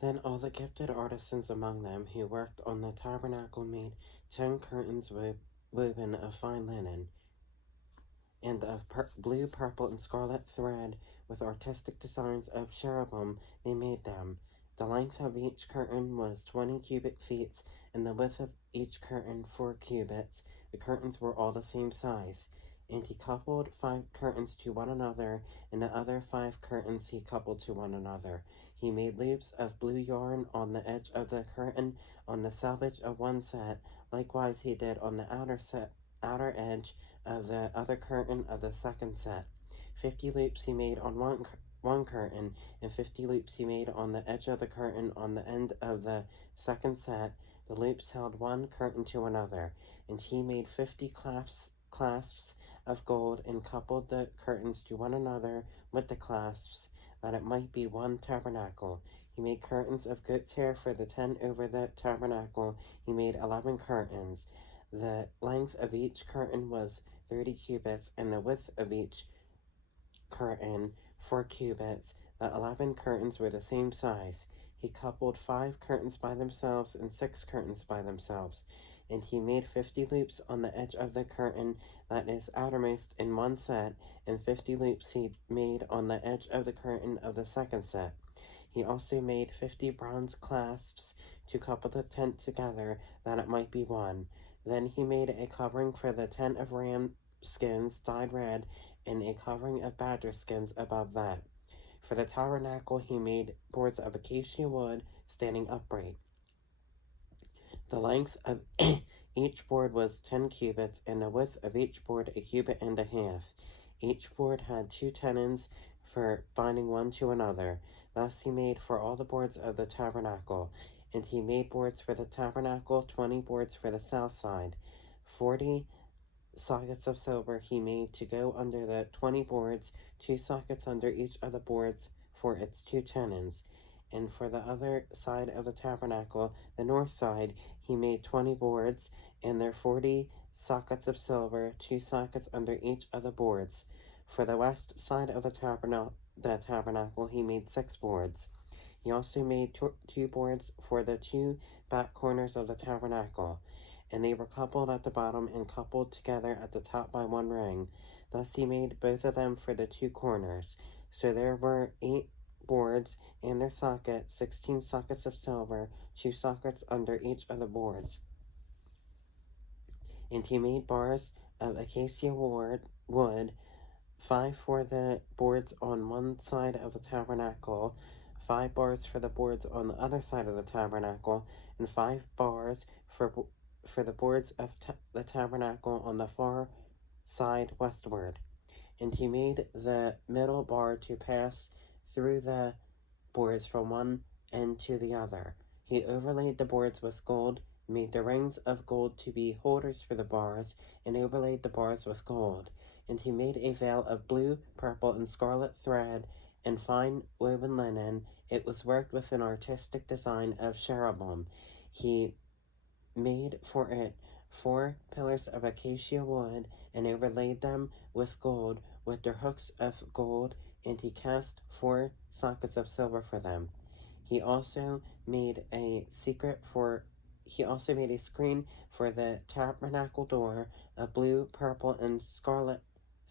Then all the gifted artisans among them who worked on the tabernacle made 10 curtains woven of fine linen, and of blue, purple, and scarlet thread, with artistic designs of cherubim they made them. The length of each curtain was 20 cubic feet, and the width of each curtain 4 cubits. The curtains were all the same size. And he coupled 5 curtains to one another, and the other 5 curtains he coupled to one another. He made loops of blue yarn on the edge of the curtain on the selvage of one set. Likewise he did on the outer edge of the other curtain of the second set. 50 loops he made on one curtain, and 50 loops he made on the edge of the curtain on the end of the second set. The loops held one curtain to another. And he made 50 clasps of gold, and coupled the curtains to one another with the clasps, that it might be one tabernacle. He made curtains of goat's hair for the tent over the tabernacle. He made 11 curtains. The length of each curtain was 30 cubits, and the width of each curtain 4 cubits. The 11 curtains were the same size. He coupled 5 curtains by themselves and 6 curtains by themselves. And he made 50 loops on the edge of the curtain that is outermost in one set, and 50 loops he made on the edge of the curtain of the second set. He also made 50 bronze clasps to couple the tent together, that it might be one. Then he made a covering for the tent of ram skins dyed red, and a covering of badger skins above that. For the tabernacle he made boards of acacia wood, standing upright. The length of each board was 10 cubits, and the width of each board a cubit and a half. Each board had 2 tenons for binding one to another. Thus he made for all the boards of the tabernacle. And he made boards for the tabernacle, 20 boards for the south side. 40 sockets of silver he made to go under the 20 boards, 2 sockets under each of the boards for its 2 tenons. And for the other side of the tabernacle, the north side, he made 20 boards, and their 40 sockets of silver, 2 sockets under each of the boards. For the west side of the tabernacle he made 6 boards. He also made 2 boards for the 2 back corners of the tabernacle, and they were coupled at the bottom and coupled together at the top by one ring. Thus he made both of them for the 2 corners. So there were 8 boards and their sockets, 16 sockets of silver, 2 sockets under each of the boards. And he made bars of acacia wood, 5 for the boards on one side of the tabernacle, 5 bars for the boards on the other side of the tabernacle, and 5 bars for the boards of the tabernacle on the far side westward. And he made the middle bar to pass through the boards from one end to the other. He overlaid the boards with gold, made the rings of gold to be holders for the bars, and overlaid the bars with gold. And he made a veil of blue, purple, and scarlet thread, and fine woven linen. It was worked with an artistic design of cherubim. He made for it 4 pillars of acacia wood, and overlaid them with gold, with their hooks of gold, and he cast 4 sockets of silver for them. He also made a screen for the tabernacle door of blue, purple, and scarlet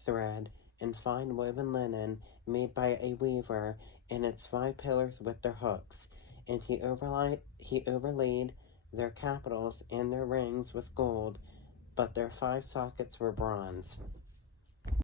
thread, and fine woven linen, made by a weaver, and its 5 pillars with their hooks. And he overlaid their capitals and their rings with gold, but their 5 sockets were bronze.